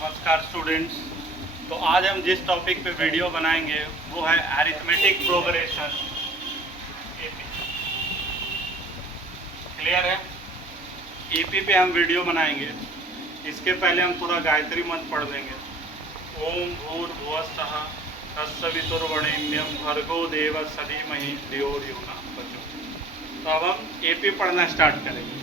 नमस्कार स्टूडेंट्स। तो आज हम जिस टॉपिक पे वीडियो बनाएंगे वो है अरिथमेटिक प्रोग्रेशन एपी। क्लियर है? एपी पे हम वीडियो बनाएंगे। इसके पहले हम पूरा गायत्री मंत्र पढ़ लेंगे। ओम भूर्भुवस्सुः तत्सवितुर्वरेण्यं भर्गो देवस्य धीमहि धियो यो नः प्रचोदयात्। तो अब हम एपी पढ़ना स्टार्ट करेंगे।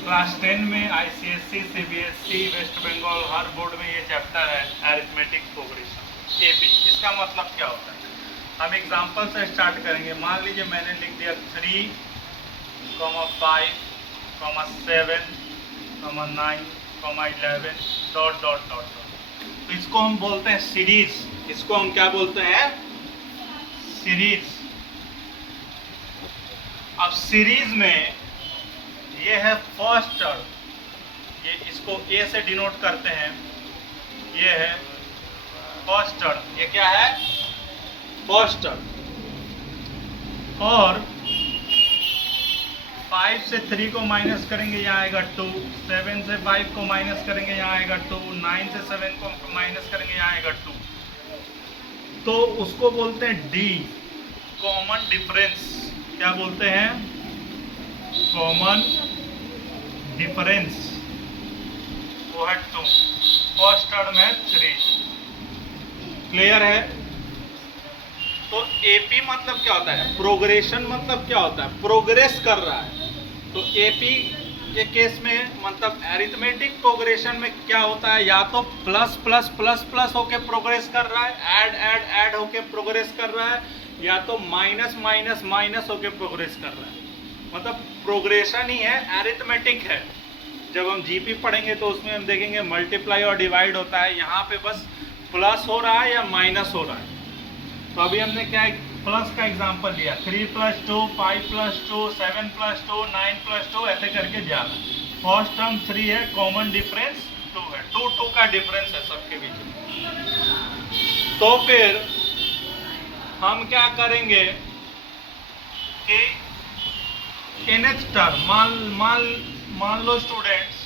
क्लास 10 में आईसीएसई, सीबीएसई, वेस्ट बंगाल हर बोर्ड में ये चैप्टर है अरिथमेटिक प्रोग्रेशन एपी। इसका मतलब क्या होता है? हम एग्जांपल से स्टार्ट करेंगे। मान लीजिए मैंने लिख दिया 3, 5, 7, 9, 11 डॉट डॉट डॉट। तो इसको हम बोलते हैं सीरीज। इसको हम क्या बोलते हैं? सीरीज। अब सीरीज में ये है फर्स्ट टर्म, ये इसको ए से डिनोट करते हैं। ये है फर्स्ट टर्म। ये क्या है? First term. और 5 से 3 को माइनस करेंगे, यहाँ आएगा 2। 7 से 5 को माइनस करेंगे, यहाँ आएगा 2। 9 से 7 को माइनस करेंगे, यहाँ आएगा 2। तो उसको बोलते हैं डी, कॉमन डिफरेंस। क्या बोलते हैं? Common difference. वो है 2, फर्स्ट टर्म है 3। क्लियर है? तो एपी मतलब क्या होता है? प्रोग्रेशन मतलब क्या होता है? प्रोग्रेस कर रहा है। तो एपी के केस में मतलब अरिथमेटिक प्रोग्रेशन में क्या होता है? या तो प्लस प्लस प्लस प्लस होके प्रोग्रेस कर रहा है, ऐड ऐड ऐड होके प्रोग्रेस कर रहा है, या तो माइनस माइनस माइनस होके प्रोग्रेस कर रहा है। मतलब प्रोग्रेशन ही है, अरिथमेटिक है। जब हम जीपी पढ़ेंगे तो उसमें हम देखेंगे मल्टीप्लाई और डिवाइड होता है। यहाँ पे बस प्लस हो रहा है या माइनस हो रहा है। तो अभी हमने क्या प्लस का एग्जांपल लिया, 3 + 2, 5 + 2, 7 + 2, 9 + 2, ऐसे करके जा रहा है। फर्स्ट टर्म 3 है, कॉमन डिफरेंस 2 है। 2 का डिफरेंस है सबके बीच में। तो फिर हम क्या करेंगे कि nth टर्म मान लो स्टूडेंट्स,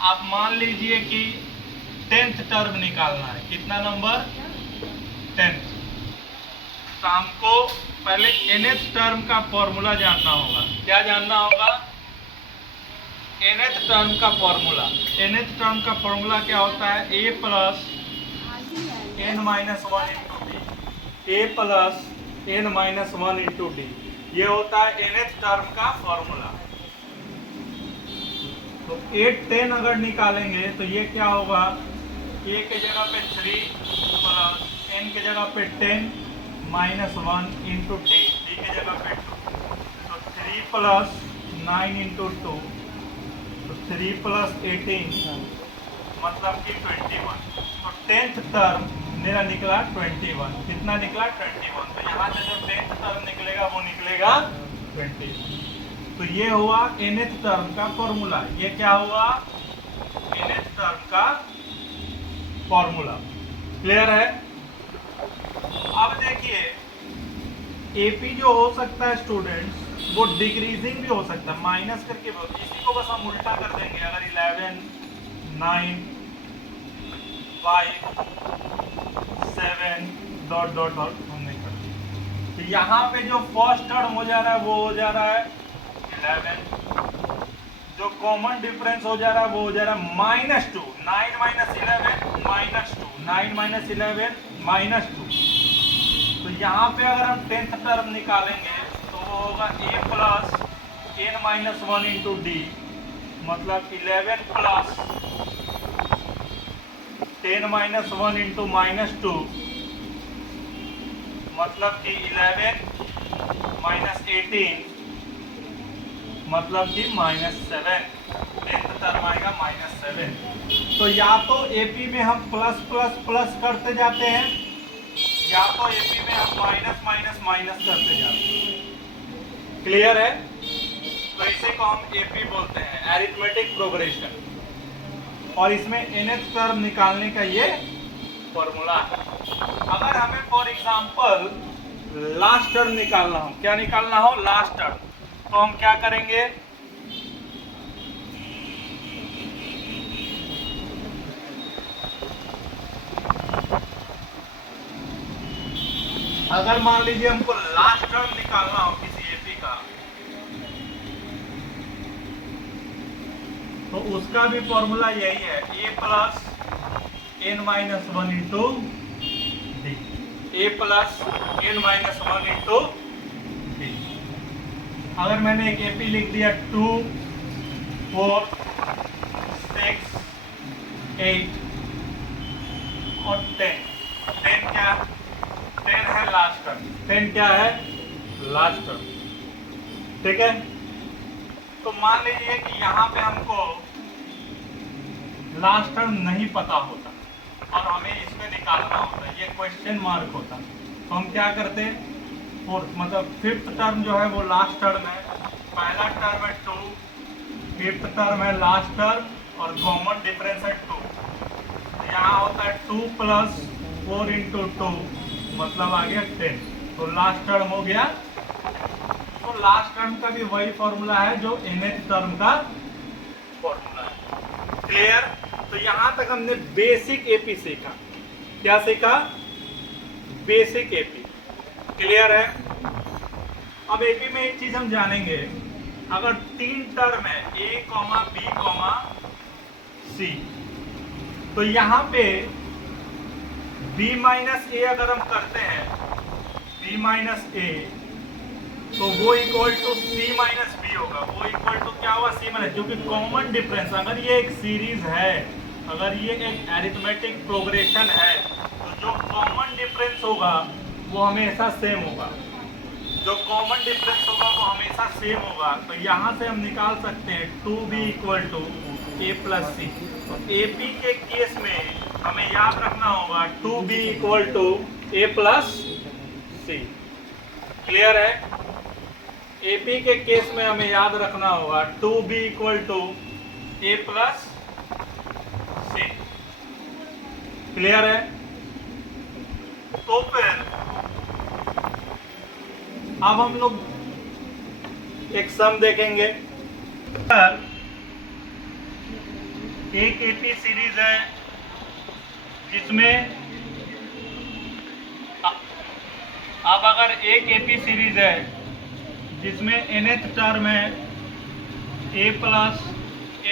आप मान लीजिए कि 10th टर्म निकालना है। कितना नंबर? 10th। तो हमको पहले nth टर्म का फॉर्मूला जानना होगा। क्या जानना होगा? nth टर्म का फॉर्मूला। nth टर्म का फॉर्मूला क्या होता है? a + n - 1 × d। a + n - 1 × d, ये होता है nth टर्म का फॉर्मूला। तो 8, 10 अगर निकालेंगे तो ये क्या होगा? a के जगह पे 3 + n के जगह पे 10 - 1 × d, d के जगह पे 2। तो 3 + 9 × 2, तो 3 + 18 मतलब कि 21। तो 10th टर्म मेरा निकला 21। कितना निकला? 21। तो यहाँ से जो 10th टर्म निकलेगा वो निकलेगा 21। तो ये हुआ nth टर्म का फॉर्मूला। ये क्या हुआ? nth टर्म का फॉर्मूला। क्लियर है? अब देखिए एपी जो हो सकता है स्टूडेंट्स, वो डिक्रीजिंग भी हो सकता है, माइनस करके भी होता है। इसी को बस हम उल्टा कर देंगे। अगर 11, 9, 5, 7 डॉट डॉट डॉट हमने कर दिया। तो यहाँ पे जो फर्स्ट टर्म हो जा रहा है वो हो जा रहा है 11। जो कॉमन डिफरेंस हो जा रहा है वो हो जा रहा है -2। 9 - 11 -2, 9 - 11 -2। तो यहाँ पे अगर हम 10th टर्म निकालेंगे तो वो होगा a + n - 1 × d, मतलब 11 + 10 - 1 × -2, मतलब कि 11 - 18 मतलब कि -7। 10th टर्म आएगा -7। तो या तो एपी में हम प्लस प्लस प्लस करते जाते हैं, या तो एपी में हम माइनस माइनस माइनस करते जाते हैं। क्लियर है? तो इसे को हम एपी बोलते हैं, अरिथमेटिक प्रोग्रेशन। और इसमें nth टर्म निकालने का ये फॉर्मूला है। अगर हमें फॉर एग्जांपल लास्ट टर्म निकालना हो, क्या निकालना हो? Last term. तो हम क्या करेंगे? अगर मान लीजिए हमको लास्ट टर्म निकालना हो किसी एपी का, तो उसका भी फॉर्मूला यही है, A plus N minus one into D, A plus N minus one into D. अगर मैंने एक एपी लिख दिया 2 4 6 8 और 10, 10 क्या, 10 है लास्ट टर्म, 10 क्या है लास्ट टर्म, ठीक है। तो मान लीजिए कि यहाँ पे हमको लास्ट टर्म नहीं पता होता और हमें इसमें निकालना होता, ये क्वेश्चन मार्क होता, तो हम क्या करते, फोर्थ मतलब फिफ्थ टर्म जो है वो लास्ट टर्म है, पहला टर्म है 2, फिफ्थ टर्म है लास्ट टर्म और कॉमन डिफरेंस है 2। यहाँ होता है 2 प्लस 4 इंटू 2 मतलब आ गया 10, तो लास्ट टर्म हो गया। तो लास्ट टर्म का भी वही फॉर्मूला है जो nth टर्म का फॉर्मूला है। क्लियर? तो यहां तक हमने बेसिक एपी सीखा। क्या सीखा? Basic AP. क्लियर है? अब एपी में एक चीज हम जानेंगे, अगर 3 टर्म है a, b, c, तो यहाँ पे b माइनस ए अगर हम करते हैं, b माइनस ए, तो वो equal to c minus B होगा। वो इक्वल टू क्या हुआ, c माइनस, क्योंकि कॉमन डिफरेंस, अगर ये एक सीरीज है, अगर ये एक अरिथमेटिक प्रोग्रेशन है, तो जो कॉमन डिफरेंस होगा वो हमेशा सेम होगा, जो कॉमन डिफरेंस होगा वो हमेशा सेम होगा। तो यहाँ से हम निकाल सकते हैं 2b equal to a plus C. तो AP के केस में हमें याद रखना होगा 2b equal to a plus C. Clear है? AP के केस में हमें याद रखना होगा 2b equal to a plus C. Clear है? तो फिर अब हम लोग एक सम देखेंगे। एक एपी सीरीज है जिसमें अब अगर एक एपी सीरीज है जिसमें nth टर्म है a plus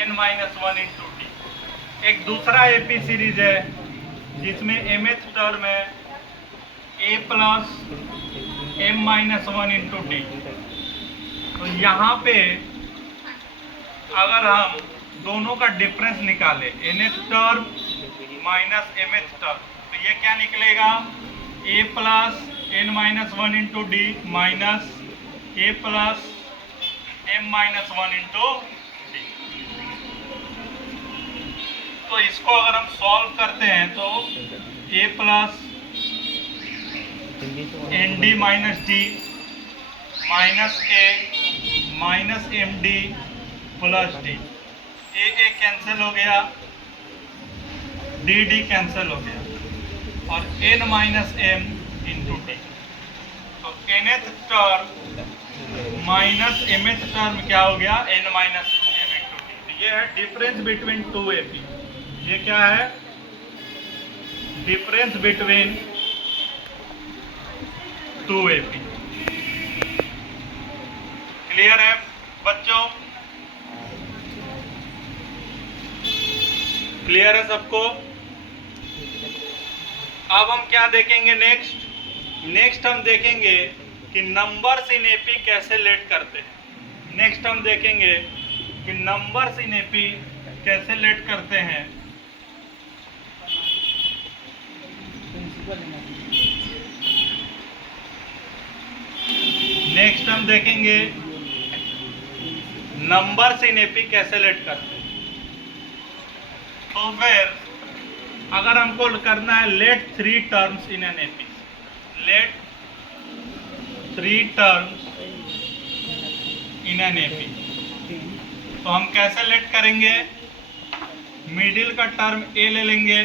n minus one into D, एक दूसरा एपी सीरीज है जिसमें mth टर्म है a plus m minus one into D. तो यहाँ पे अगर हम दोनों का डिफरेंस निकाले, nth term minus mth term, तो ये क्या निकलेगा, a plus n minus one into D minus a plus m minus one into D. तो इसको अगर हम सॉल्व करते हैं तो a plus N D minus D minus A minus M D plus D, A cancel हो गया, D D cancel हो गया और n minus M into D. तो nth term minus mth term क्या हो गया, n minus M into D. ये है डिफरेंस बिटवीन टू एपी। ये क्या है, difference between two AP. Clear है बच्चों? क्लियर है सबको? अब हम क्या देखेंगे नेक्स्ट हम देखेंगे कि नंबर्स इन एपी कैसे लेट करते हैं। नेक्स्ट हम देखेंगे कि नंबर्स इन एपी कैसे लेट करते हैं। नेक्स्ट हम देखेंगे नंबर्स इन एपी कैसे लेट करते हैं। तो फिर अगर हमको करना है let 3 terms in an AP, let 3 terms in an AP, तो हम कैसे लेट करेंगे, मिडिल का टर्म ए ले लेंगे,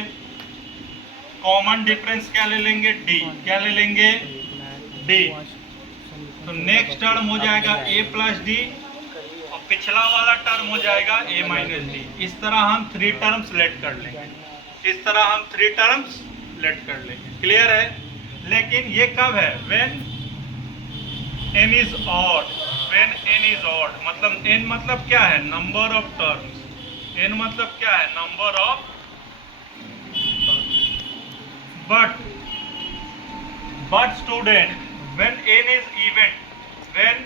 कॉमन डिफरेंस क्या ले लेंगे, डी, क्या ले लेंगे, डी। तो नेक्स्ट टर्म हो जाएगा a प्लस डी और पिछला वाला टर्म हो जाएगा a माइनस डी। इस तरह हम 3 टर्म्स लेट कर लेंगे, इस तरह हम 3 टर्म्स लेट कर लेंगे। क्लियर है? लेकिन ये कब है? When n is odd. When n is odd मतलब n मतलब क्या है? Number of terms. n मतलब क्या है? Number of. But student when n is even, when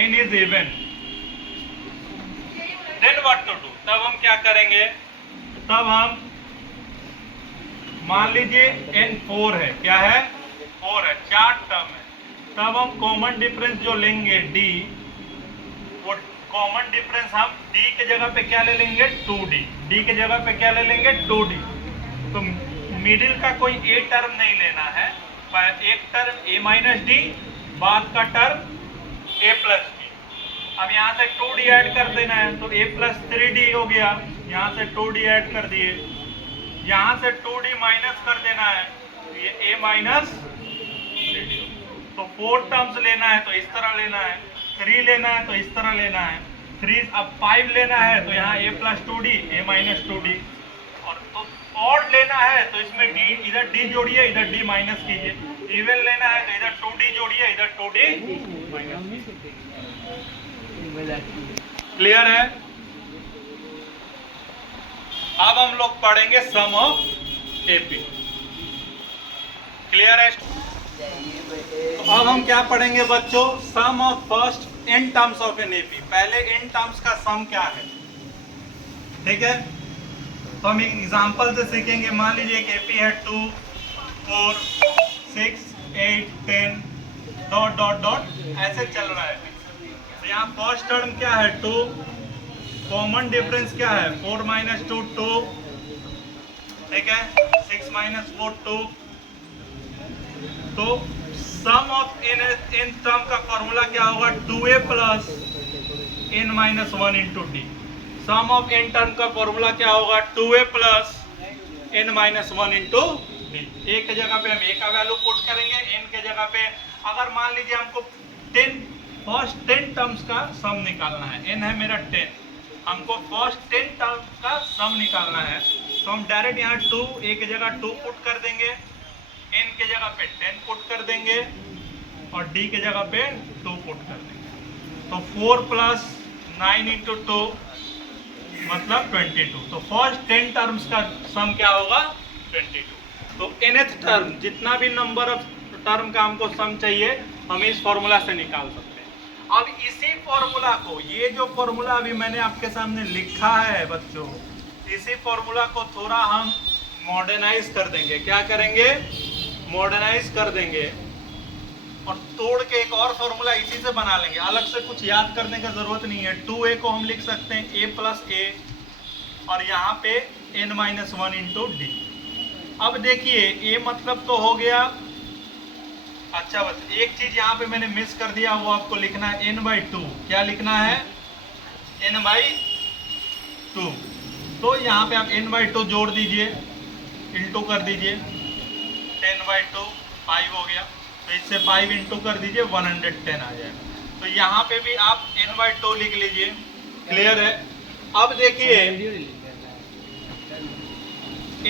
n is even, then what to do? तब हम क्या करेंगे? तब हम मान लीजिए n 4 है, क्या है? 4 है, 4 टर्म है। तब हम कॉमन डिफरेंस जो लेंगे d, वो कॉमन डिफरेंस हम d के जगह पे क्या ले लेंगे? 2d। d के जगह पे क्या ले लेंगे? 2d। तो मिडिल का कोई a टर्म नहीं लेना है, एक टर्म a माइनस डी, बाद का टर्म a प्लस डी। अब यहाँ से 2d ऐड कर देना है, तो a प्लस 3d हो गया। यहाँ से 2d ऐड कर दिए, यहाँ से 2d माइनस कर देना है, तो ये a माइनस 3d। तो 4 टर्म्स लेना है तो इस तरह लेना है, 3 लेना है तो इस तरह लेना है, 3 अब 5 लेना है तो यहाँ a plus 2d, a minus 2d। और तो ऑड लेना है तो इसमें d, इधर d जोड़िए, इधर d माइनस कीजिए। इवन लेना है तो इधर 2d जोड़िए, इधर 2d माइनस। क्लियर है? अब हम लोग पढ़ेंगे सम ऑफ एपी। क्लियर है? तो अब हम क्या पढ़ेंगे बच्चों? Sum of first n terms of N AP. पहले n टर्म्स का सम क्या है, ठीक है? तो हम एक एग्जांपल से सीखेंगे। मान लीजिए एक एपी है 2, 4, 6, 8, 10 डॉट डॉट डॉट ऐसे चल रहा है। तो यहाँ फर्स्ट टर्म क्या है? 2। कॉमन डिफरेंस क्या है? 4 माइनस 2 2, ठीक है? 6 माइनस 4 2। तो सम ऑफ n टर्म का फॉर्मूला क्या होगा? 2a plus n minus 1 into D. Sum of n term का फॉर्मूला क्या होगा? 2a plus n minus 1 into D. A के जगह पे हम a का वैल्यू पुट करेंगे, n के जगह पे अगर मान लीजिए हमको 10 टर्म्स का सम निकालना है, n है मेरा 10, हमको फर्स्ट 10 टर्म्स का सम निकालना है, तो हम डायरेक्ट यहाँ 2 a के जगह 2 पुट कर देंगे, n के जगह पे 10 पुट कर देंगे और d के जगह पे 2 पुट कर देंगे। तो 4 प्लस 9 इंटू 2 मतलब 22। तो फर्स्ट 10 टर्म्स का सम क्या होगा? 22। तो nth टर्म, जितना भी नंबर ऑफ टर्म का हमको सम चाहिए, हम इस फॉर्मूला से निकाल सकते हैं। अब इसी फॉर्मूला को, ये जो फॉर्मूला अभी मैंने आपके सामने लिखा है बच्चों, इसी फॉर्मूला को थोड़ा हम मॉडर्नाइज कर देंगे। क्या करेंगे? मॉडर्नाइज कर देंगे और तोड़ के एक और फॉर्मूला इसी से बना लेंगे। अलग से कुछ याद करने का जरूरत नहीं है। 2a को हम लिख सकते हैं a प्लस a और यहाँ पे n माइनस 1 इंटू डी। अब देखिए a मतलब तो हो गया। अच्छा बस एक चीज यहाँ पे मैंने मिस कर दिया, वो आपको लिखना है n/2। क्या लिखना है? n/2। तो यहाँ पे आप n/2 जोड़ दीजिए, इंटू कर दीजिए, 10/2 5 हो गया। तो इससे 5 इंटू कर दीजिए, 110 आ जाएगा। तो यहाँ पे भी आप n/2 लिख लीजिए। क्लियर है? अब देखिए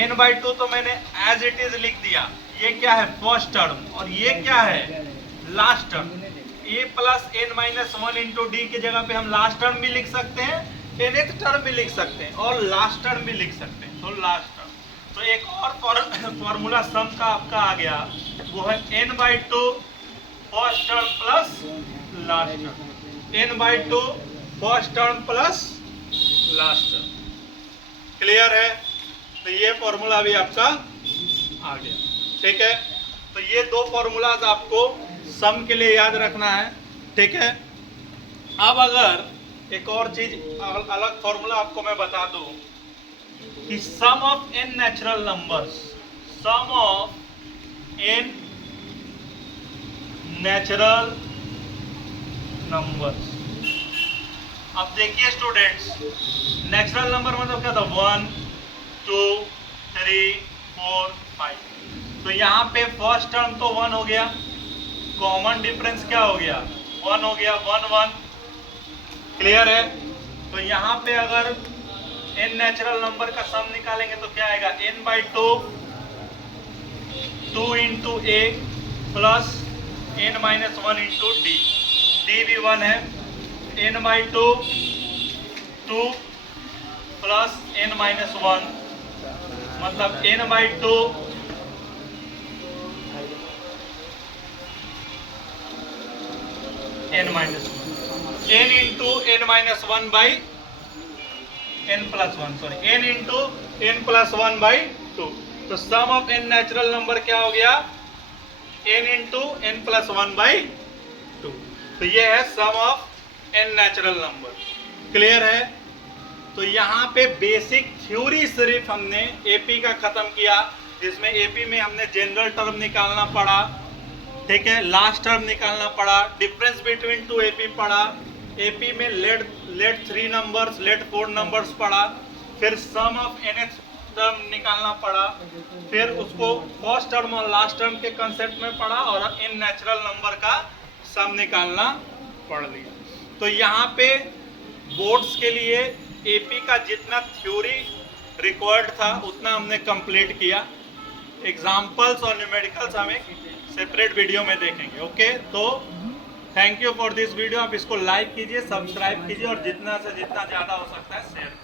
n/2 तो मैंने एज इट इज लिख दिया। ये क्या है? First term. और ये क्या है? Last term. a plus n minus 1 into D की जगह पे हम लास्ट टर्म भी लिख सकते हैं, nth टर्म भी लिख सकते हैं और लास्ट टर्म भी लिख सकते हैं। तो लास्ट टर्म। तो एक और फॉर्मूला सम का आपका आ गया, वो है n/2 first term plus last term. n/2 first term plus last term. Clear है? तो ये फॉर्मूला भी आपका आ गया। ठीक है? तो ये दो फॉर्मूलाज आपको सम के लिए याद रखना है। ठीक है? अब अगर एक और चीज अलग फॉर्मूला आपको मैं बता दूं कि sum of n natural numbers, sum of n natural numbers. अब देखिए स्टूडेंट्स, नेचुरल नंबर मतलब क्या था? 1 2 3 4 5। तो यहाँ पे फर्स्ट टर्म तो 1 हो गया, कॉमन डिफरेंस क्या हो गया? 1 हो गया, 1 1। क्लियर है? तो यहाँ पे अगर n नेचुरल नंबर का सम निकालेंगे तो क्या आएगा? n/2 2 into A plus n minus 1 into D, D भी 1 है, n by 2 2 plus n minus 1 मतलब n by 2 n minus 1, n into n minus 1 by n plus 1, sorry n into n plus 1 by 2। तो sum of n natural number क्या हो गया, n into n plus 1 by 2। तो ये है sum of n natural number. Clear है? तो यहाँ पे बेसिक थ्योरी सिर्फ हमने एपी का खत्म किया, जिसमें एपी में हमने जनरल टर्म निकालना पड़ा, ठीक है, लास्ट टर्म निकालना पड़ा, डिफरेंस बिटवीन टू एपी पड़ा, एपी में लेट 3 नंबर्स, लेट 4 नंबर्स पड़ा, फिर सम ऑफ nth टर्म निकालना पड़ा, फिर उसको फर्स्ट टर्म और लास्ट टर्म के कंसेप्ट में पड़ा, और इन नेचुरल नंबर का सम निकालना पड़ लिया। तो यहाँ पे बोर्ड्स के लिए एपी का जितना थ्योरी रिक्वायर्ड था उतना हमने कंप्लीट किया। एग्जाम्पल्स और न्यूमेरिकल्स हम एक सेपरेट वीडियो में देखेंगे। ओके, तो thank you for this video. आप इसको लाइक कीजिए, सब्सक्राइब कीजिए और जितना से जितना ज़्यादा हो सकता है शेयर कीजिए।